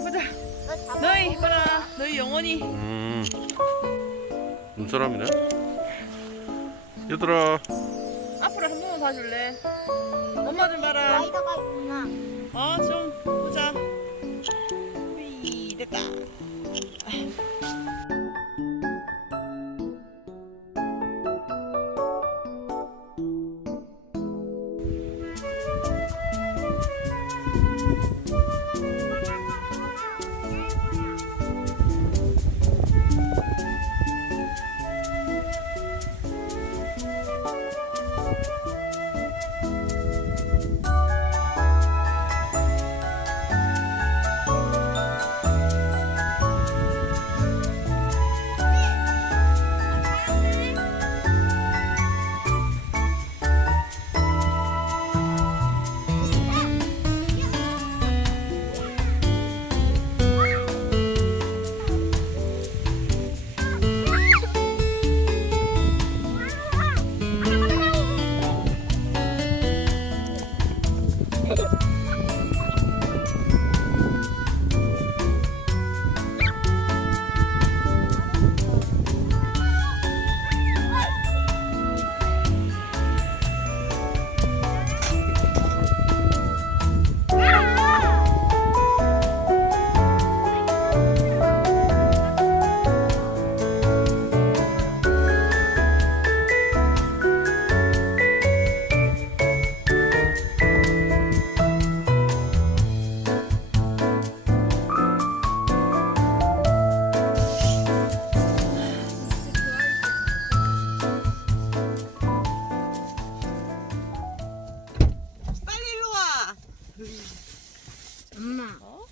보자. 너 잡아 너희 봐라. 너희 영원히. 음, 눈사람이네. 얘들아, 앞으로 한 번만 봐줄래? 엄마 좀 봐라. 라이더가 있구나 어, 좀 보자.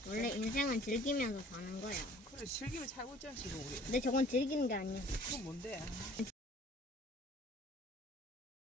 원래 인생은 즐기면서 사는 거야. 그래, 즐기면 살고 있잖아, 지금 우리. 근데 저건 즐기는 게 아니야. 그건 뭔데?